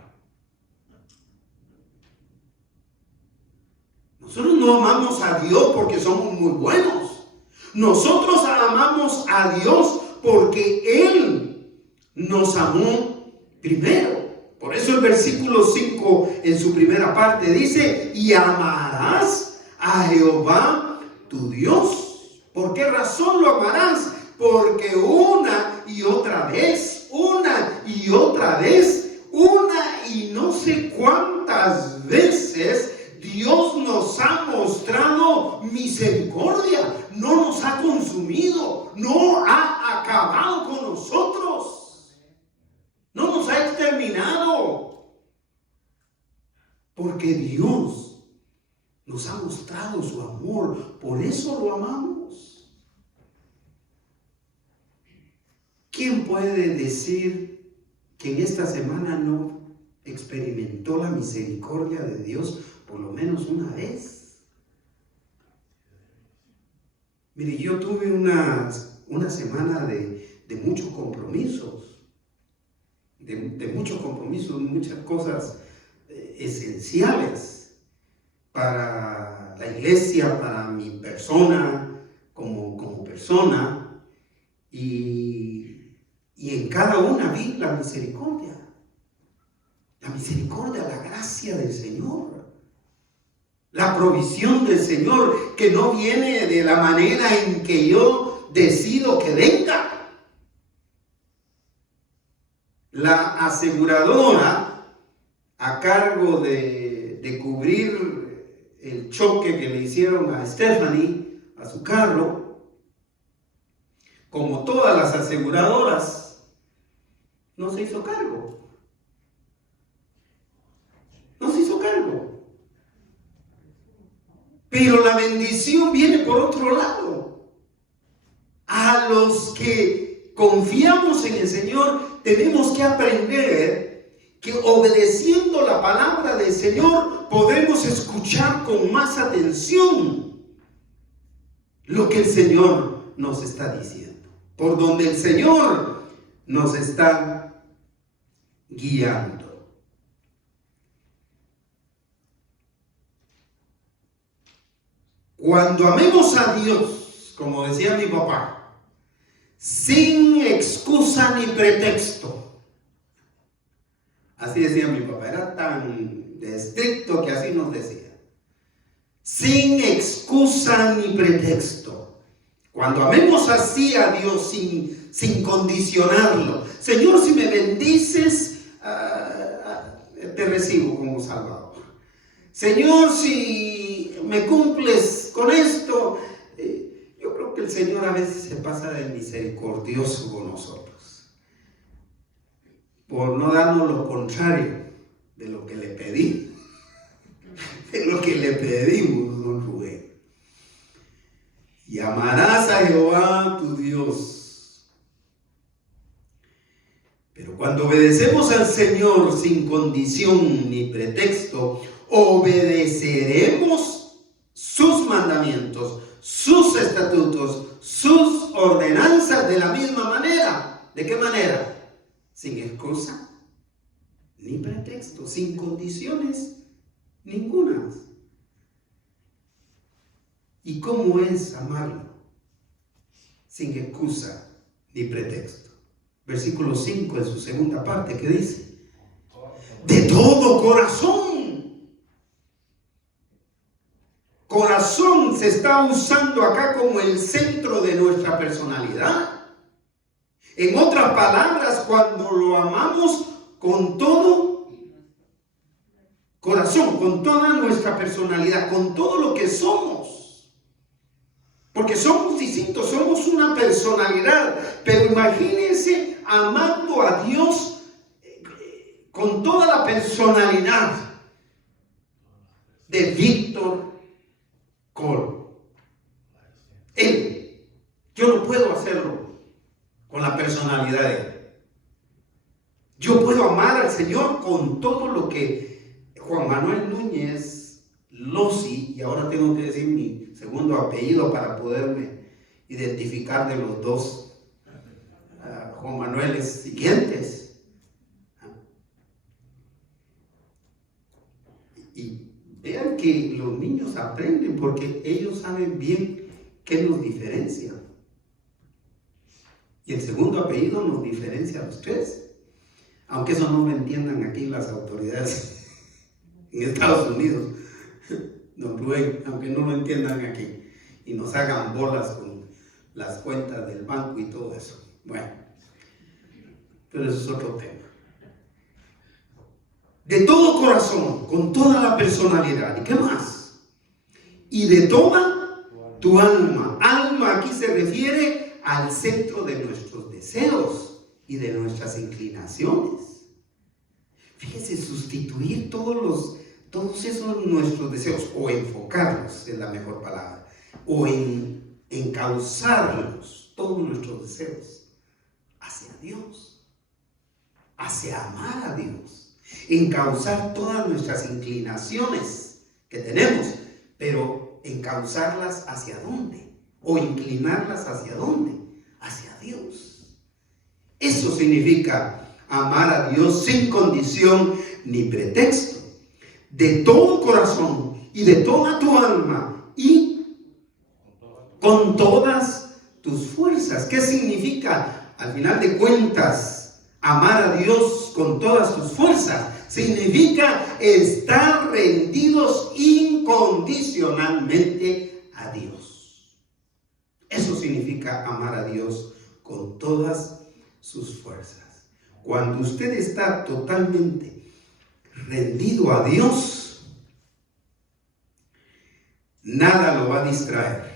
Nosotros no amamos a Dios porque somos muy buenos. Nosotros amamos a Dios porque Él nos amó primero. Por eso el versículo 5 en su primera parte dice: y amarás a Jehová tu Dios. ¿Por qué razón lo amarás? Porque una y otra vez, una y no sé cuántas veces Dios nos ha mostrado misericordia, no nos ha consumido, no ha acabado con nosotros, no nos ha exterminado, porque Dios nos ha mostrado su amor, por eso lo amamos. ¿Quién puede decir que en esta semana no experimentó la misericordia de Dios por lo menos una vez? Mire, yo tuve una semana de muchos compromisos, muchas cosas esenciales para la iglesia, para mi persona, como persona, y en cada una vi la misericordia, la gracia del Señor, la provisión del Señor, que no viene de la manera en que yo decido que venga. La aseguradora, a cargo de cubrir el choque que le hicieron a Stephanie, a su carro, como todas las aseguradoras, no se hizo cargo. Pero la bendición viene por otro lado. A los que confiamos en el Señor, tenemos que aprender que obedeciendo la palabra del Señor podemos escuchar con más atención lo que el Señor nos está diciendo, por donde el Señor nos está guiando. Cuando amemos a Dios, como decía mi papá, sin excusa ni pretexto. Así decía mi papá, era tan estricto que así nos decía. Sin excusa ni pretexto. Cuando amemos así a Dios sin condicionarlo. Señor, si me bendices, te recibo como Salvador. Señor, si me cumples con esto, yo creo que el Señor a veces se pasa de misericordioso con nosotros, por no darnos lo contrario de lo que le pedí, de lo que le pedimos, don Rubén. Y amarás a Jehová tu Dios. Pero cuando obedecemos al Señor sin condición ni pretexto, obedeceremos sus mandamientos, sus estatutos, sus ordenanzas de la misma manera. ¿De qué manera? Sin excusa ni pretexto, sin condiciones ningunas. ¿Y cómo es amarlo? Sin excusa ni pretexto. Versículo 5 en su segunda parte, ¿qué dice? De todo corazón. Corazón se está usando acá como el centro de nuestra personalidad. En otras palabras, cuando lo amamos con todo corazón, con toda nuestra personalidad, con todo lo que somos. Porque somos distintos, somos una personalidad. Pero imagínense amando a Dios con toda la personalidad de Víctor Cole. Él, yo no puedo hacerlo con la personalidad de él. Yo puedo amar al Señor con todo lo que Juan Manuel Núñez Losi, y ahora tengo que decir mi segundo apellido para poderme identificar de los dos Juan Manueles siguientes. Y vean que los niños ellos aprenden porque ellos saben bien qué nos diferencia. Y el segundo apellido nos diferencia a los tres. Aunque eso no lo entiendan aquí las autoridades en Estados Unidos. Don Rubén, aunque no lo entiendan aquí. Y nos hagan bolas con las cuentas del banco y todo eso. Bueno, pero eso es otro tema. De todo corazón, con toda la personalidad. ¿Y qué más? Y de toda tu alma. Alma aquí se refiere al centro de nuestros deseos y de nuestras inclinaciones. Fíjese, sustituir todos esos nuestros deseos, o enfocarlos, es la mejor palabra, o encauzarlos, todos nuestros deseos, hacia Dios, hacia amar a Dios, encauzar todas nuestras inclinaciones que tenemos, pero encauzarlas hacia dónde, o inclinarlas hacia dónde, hacia Dios. Eso significa amar a Dios sin condición ni pretexto, de todo corazón y de toda tu alma y con todas tus fuerzas. ¿Qué significa, al final de cuentas, amar a Dios con todas tus fuerzas? Significa estar rendidos incondicionalmente a Dios. Eso significa amar a Dios con todas sus fuerzas. Cuando usted está totalmente rendido a Dios, nada lo va a distraer.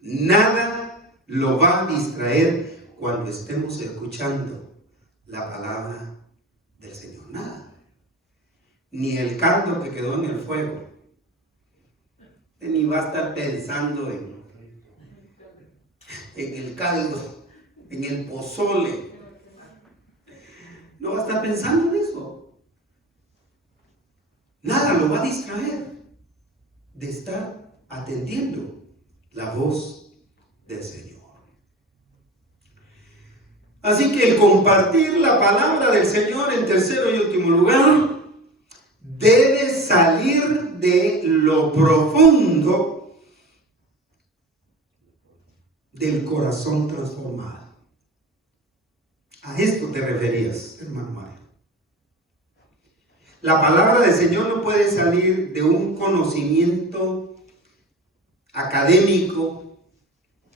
Nada lo va a distraer cuando estemos escuchando la palabra del Señor. Nada. Ni el caldo que quedó en el fuego. Ni va a estar pensando en el caldo, en el pozole. No va a estar pensando en eso. Nada lo va a distraer de estar atendiendo la voz del Señor. Así que el compartir la palabra del Señor, en tercero y último lugar, debe salir de lo profundo del corazón transformado. A esto te referías, hermano Mario. La palabra del Señor no puede salir de un conocimiento académico,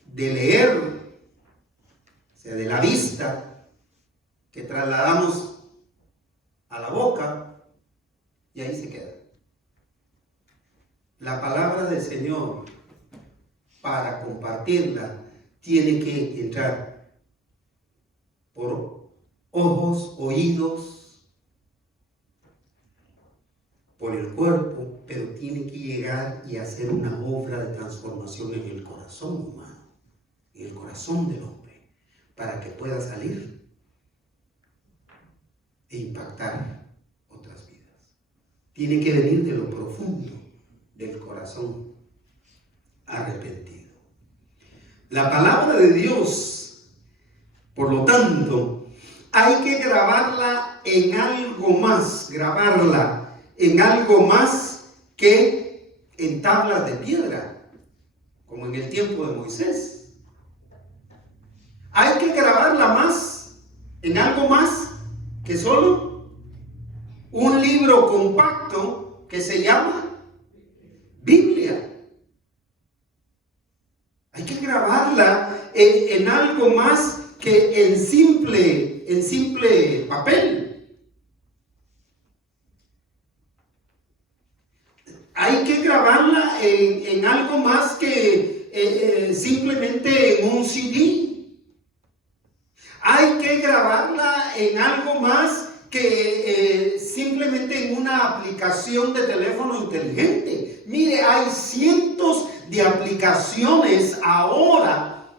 de leer, o sea, de la vista, que trasladamos a la boca y ahí se queda. La palabra del Señor, para compartirla, tiene que entrar por ojos, oídos, por el cuerpo, pero tiene que llegar y hacer una obra de transformación en el corazón humano, en el corazón del hombre, para que pueda salir e impactar otras vidas. Tiene que venir de lo profundo del corazón arrepentido. La palabra de Dios, por lo tanto, hay que grabarla en algo más que en tablas de piedra, como en el tiempo de Moisés. Hay que grabarla más en algo más que solo un libro compacto que se llama Biblia. Hay que grabarla en algo más que en simple papel. Hay que grabarla en algo más que simplemente en un CD. Hay que grabarla en algo más que simplemente en una aplicación de teléfono inteligente. Mire, hay cientos de aplicaciones ahora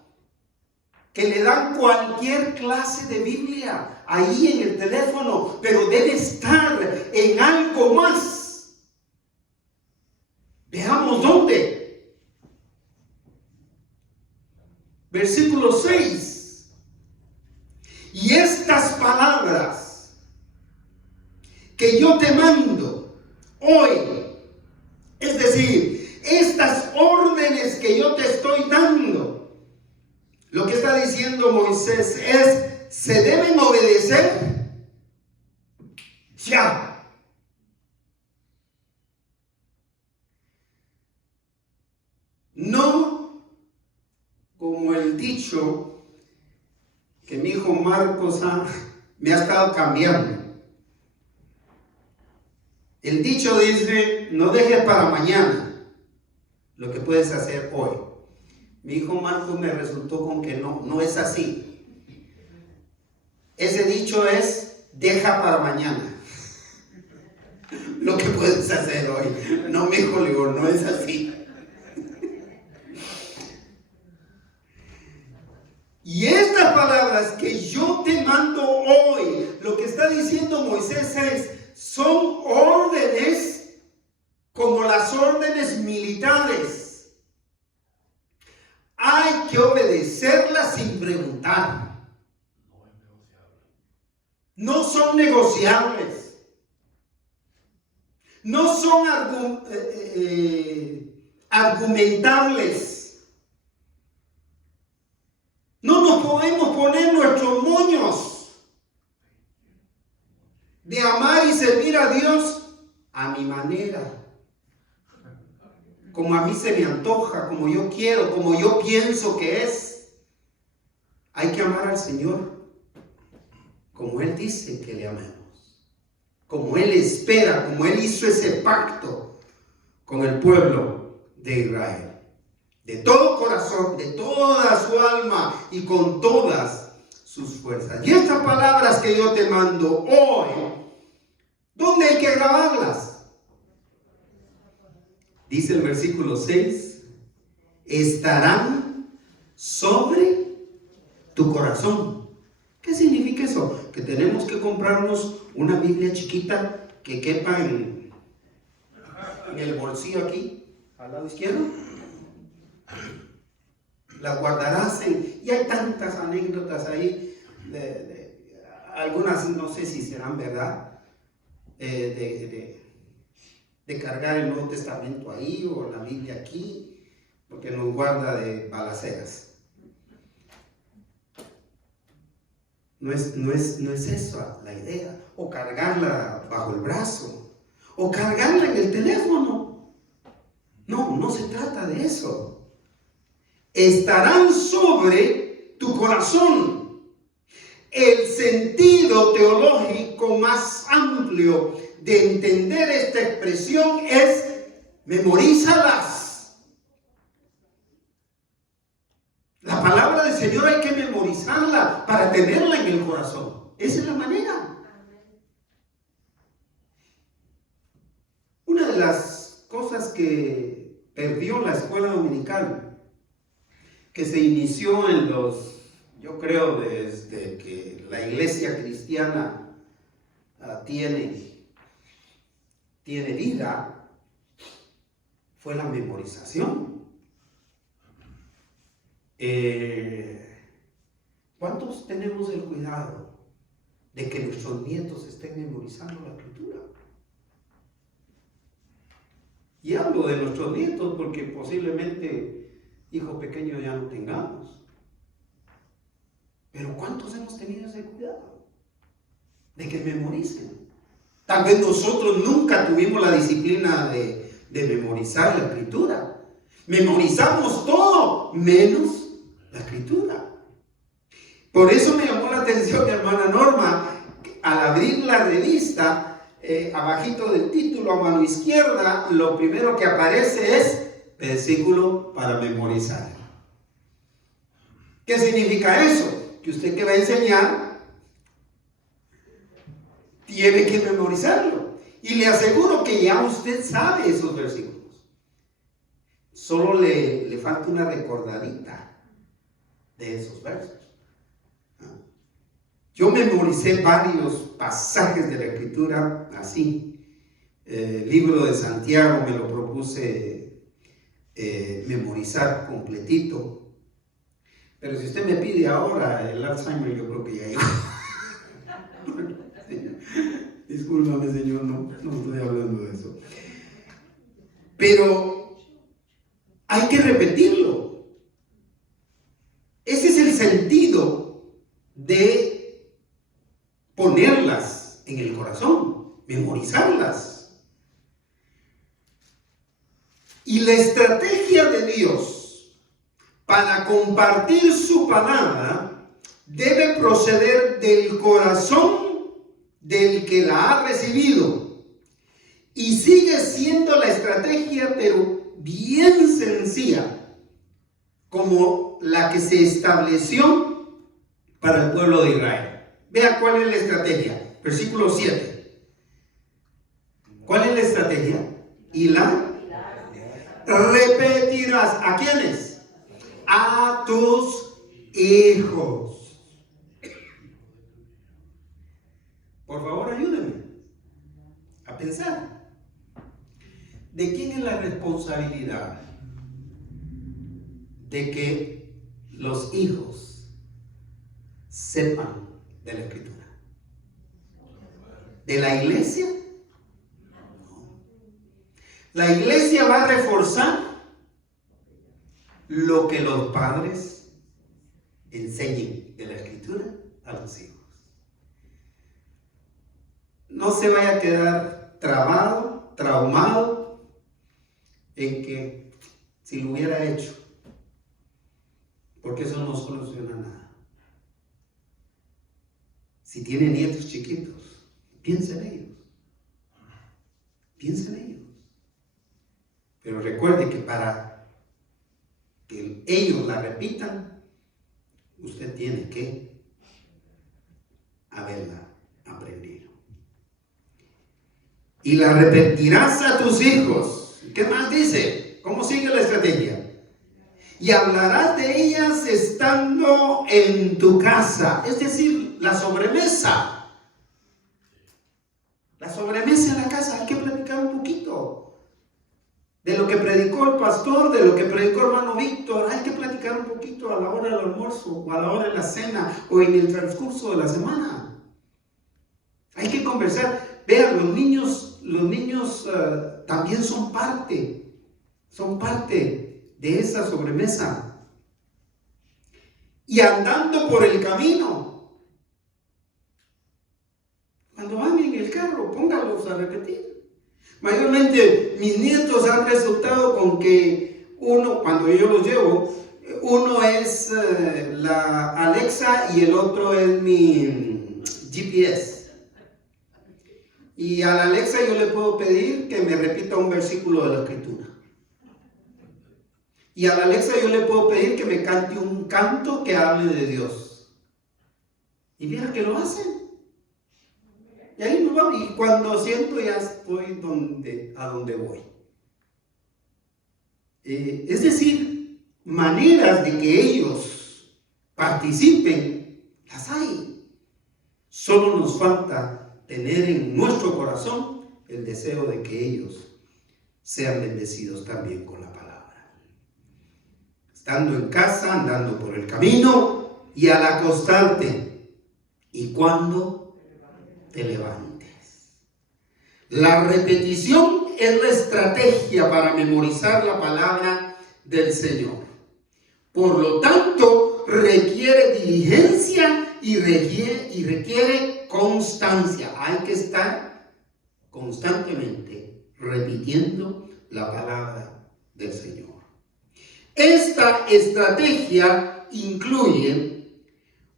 que le dan cualquier clase de Biblia ahí en el teléfono, pero debe estar en algo más. Veamos dónde. Versículo 6. Y estas palabras que yo te mando hoy Lo que está diciendo Moisés es, se deben obedecer ya. No como el dicho que mi hijo Marcos me ha estado cambiando. El dicho dice, no dejes para mañana lo que puedes hacer hoy. Mi hijo Marcos me resultó con que no es así. Ese dicho es, deja para mañana lo que puedes hacer hoy. No, mi hijo, no es así. Y estas palabras que yo te mando hoy, lo que está diciendo Moisés son órdenes como las órdenes militares. Hay que obedecerlas sin preguntar. No son negociables. No son argumentables. No nos podemos poner nuestros moños de amar y servir a Dios a mi manera, como a mí se me antoja, como yo quiero, como yo pienso que es. Hay que amar al Señor como Él dice que le amemos, como Él espera, como Él hizo ese pacto con el pueblo de Israel. De todo corazón, de toda su alma y con todas sus fuerzas. Y estas palabras que yo te mando hoy, ¿dónde hay que grabarlas? Dice el versículo 6, estarán sobre tu corazón. ¿Qué significa eso? Que tenemos que comprarnos una Biblia chiquita que quepa en el bolsillo aquí, al lado izquierdo. La guardarás y hay tantas anécdotas ahí, algunas no sé si serán verdad, de cargar el Nuevo Testamento ahí o la Biblia aquí, porque nos guarda de balaceras. No es eso la idea, o cargarla bajo el brazo, o cargarla en el teléfono. No se trata de eso. Estarán sobre tu corazón. El sentido teológico más amplio de entender esta expresión es memorízalas. La palabra del Señor hay que memorizarla para tenerla en el corazón. Esa es la manera. Una de las cosas que perdió la escuela dominical, que se inició yo creo desde que la iglesia cristiana tiene vida, fue la memorización. ¿Cuántos tenemos el cuidado de que nuestros nietos estén memorizando la escritura? Y hablo de nuestros nietos porque posiblemente hijos pequeños ya no tengamos. Pero ¿cuántos hemos tenido ese cuidado de que memoricen? Tal vez nosotros nunca tuvimos la disciplina de memorizar la escritura. Memorizamos todo menos la escritura. Por eso me llamó la atención mi hermana Norma, al abrir la revista, abajito del título a mano izquierda, lo primero que aparece es versículo para memorizar. ¿Qué significa eso? Que usted que va a enseñar tiene que memorizarlo. Y le aseguro que ya usted sabe esos versículos. Solo le falta una recordadita de esos versos. Yo memoricé varios pasajes de la Escritura así. El libro de Santiago me lo propuse memorizar completito. Pero si usted me pide ahora el Alzheimer, yo creo que ya llegó. Discúlpame, Señor, no estoy hablando de eso. Pero hay que repetirlo. Ese es el sentido de ponerlas en el corazón, memorizarlas. Y la estrategia de Dios para compartir su palabra debe proceder del corazón del que la ha recibido. Y sigue siendo la estrategia, pero bien sencilla, como la que se estableció para el pueblo de Israel. Vea cuál es la estrategia. Versículo 7. ¿Cuál es la estrategia? Y la repetirás. ¿A quiénes? A tus hijos. Por favor, ayúdenme a pensar. ¿De quién es la responsabilidad de que los hijos sepan de la Escritura? ¿De la iglesia? No. La iglesia va a reforzar lo que los padres enseñen de la Escritura a los hijos. No se vaya a quedar trabado, traumado en que si lo hubiera hecho, porque eso no soluciona nada. Si tiene nietos chiquitos, piensa en ellos. Piensa en ellos. Pero recuerde que para que ellos la repitan, usted tiene que haberla aprendido. Y la repetirás a tus hijos. ¿Qué más dice? ¿Cómo sigue la estrategia? Y hablarás de ellas estando en tu casa. Es decir, la sobremesa. La sobremesa en la casa. Hay que platicar un poquito de lo que predicó el pastor, de lo que predicó el hermano Víctor. Hay que platicar un poquito a la hora del almuerzo, o a la hora de la cena, o en el transcurso de la semana. Hay que conversar. Vean, los niños también son parte de esa sobremesa. Y andando por el camino, cuando van en el carro, póngalos a repetir. Mayormente mis nietos han resultado con que uno, cuando yo los llevo, uno es la Alexa y el otro es mi GPS. Y a la Alexa yo le puedo pedir que me repita un versículo de la Escritura. Y a la Alexa yo le puedo pedir que me cante un canto que hable de Dios. Y mira que lo hacen. Y ahí nos vamos. Y cuando siento ya estoy a donde voy. Es decir, maneras de que ellos participen, las hay. Solo nos falta tener en nuestro corazón el deseo de que ellos sean bendecidos también con la palabra. Estando en casa, andando por el camino y al acostarte y cuando te levantes. La repetición es la estrategia para memorizar la palabra del Señor. Por lo tanto, requiere diligencia y requiere constancia. Hay que estar constantemente repitiendo la palabra del Señor. Esta estrategia incluye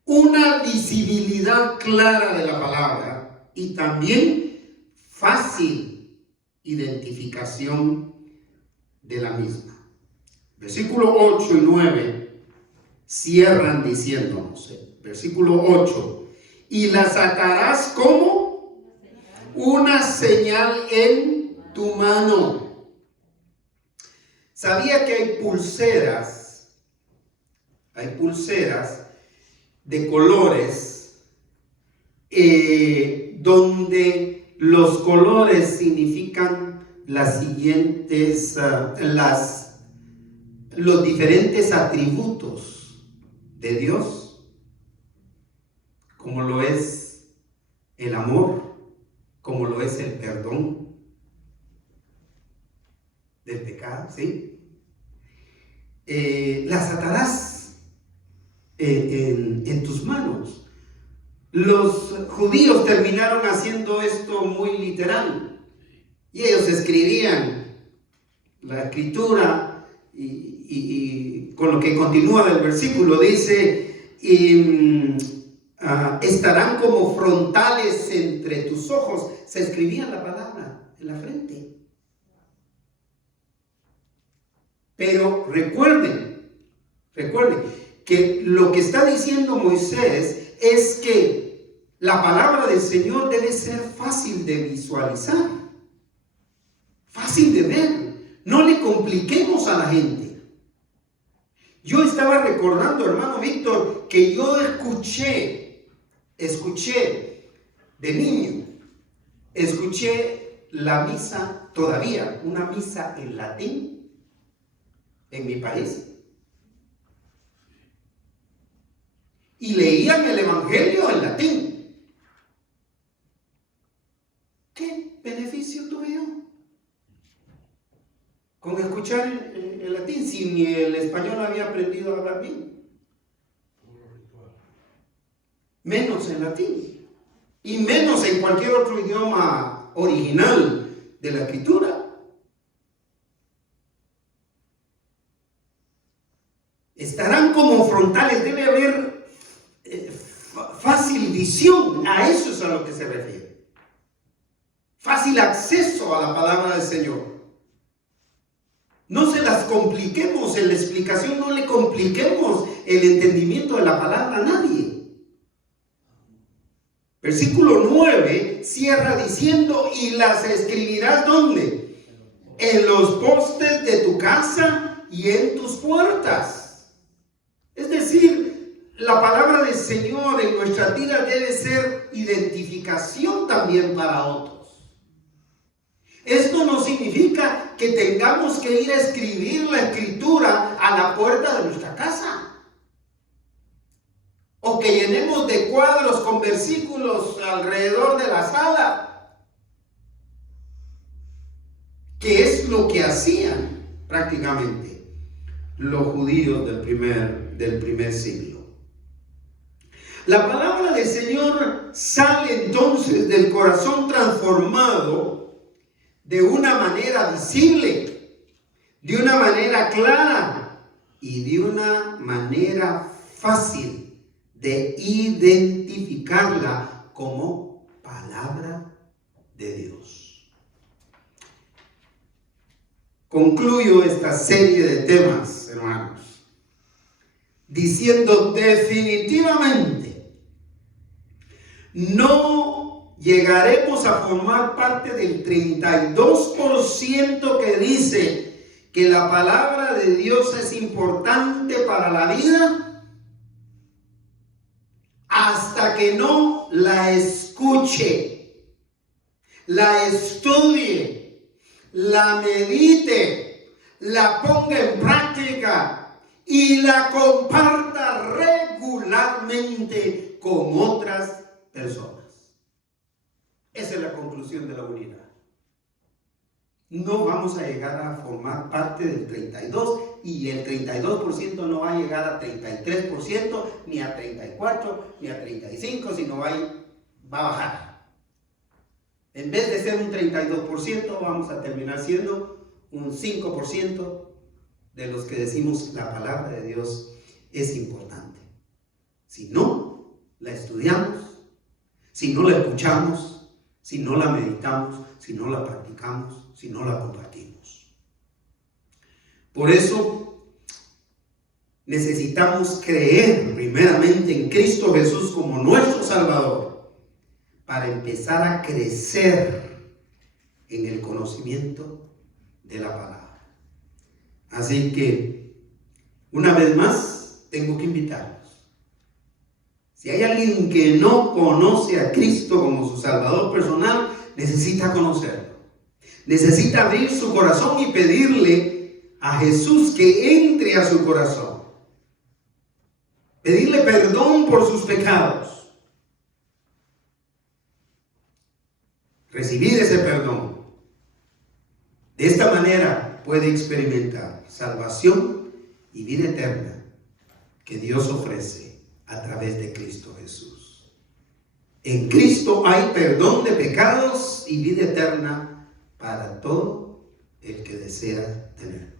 una visibilidad clara de la palabra y también fácil identificación de la misma. Versículo 8 y 9 cierran diciéndonos, versículo 8, y las atarás como una señal en tu mano. ¿Sabía que hay pulseras de colores donde los colores significan las siguientes, los diferentes atributos de Dios? Como lo es el amor, como lo es el perdón del pecado, ¿sí? Las atarás en tus manos. Los judíos terminaron haciendo esto muy literal. Y ellos escribían la escritura y con lo que continúa del versículo dice, estarán como frontales entre tus ojos. Se escribía la palabra en la frente. Pero recuerden que lo que está diciendo Moisés es que la palabra del Señor debe ser fácil de visualizar, fácil de ver. No le compliquemos a la gente. Yo estaba recordando, hermano Víctor, que yo escuché de niño, escuché la misa todavía, una misa en latín en mi país. Y leían el Evangelio en latín. ¿Qué beneficio tuve yo con escuchar el latín si ni el español había aprendido a hablar bien? Menos en latín y menos en cualquier otro idioma original de la escritura. Estarán como frontales, debe haber fácil visión, a eso es a lo que se refiere. Fácil acceso a la palabra del Señor. No se las compliquemos en la explicación, no le compliquemos el entendimiento de la palabra a nadie. Versículo 9 cierra diciendo, y las escribirás ¿dónde? En los postes de tu casa y en tus puertas. Es decir, la palabra del Señor en nuestras vidas debe ser identificación también para otros. Esto no significa que tengamos que ir a escribir la escritura a la puerta de nuestra casa, o que llenemos de cuadros con versículos alrededor de la sala, que es lo que hacían prácticamente los judíos del primer siglo. La palabra del Señor sale entonces del corazón transformado de una manera visible, de una manera clara y de una manera fácil de identificarla como palabra de Dios. Concluyo esta serie de temas, hermanos, diciendo definitivamente no llegaremos a formar parte del 32% que dice que la palabra de Dios es importante para la vida hasta que no la escuche, la estudie, la medite, la ponga en práctica y la comparta regularmente con otras personas. Esa es la conclusión de la unidad. No vamos a llegar a formar parte del 32% y el 32% no va a llegar a 33%, ni a 34%, ni a 35%, sino va a bajar. En vez de ser un 32%, vamos a terminar siendo un 5% de los que decimos la palabra de Dios es importante. Si no la estudiamos, si no la escuchamos, si no la meditamos, si no la practicamos, si no la compartimos. Por eso necesitamos creer primeramente en Cristo Jesús como nuestro Salvador para empezar a crecer en el conocimiento de la palabra. Así que, una vez más, tengo que invitarlos. Si hay alguien que no conoce a Cristo como su Salvador personal, necesita conocerlo. Necesita abrir su corazón y pedirle a Jesús que entre a su corazón. Pedirle perdón por sus pecados. Recibir ese perdón. De esta manera puede experimentar salvación y vida eterna que Dios ofrece En Cristo hay perdón de pecados y vida eterna para todo el que desea tener.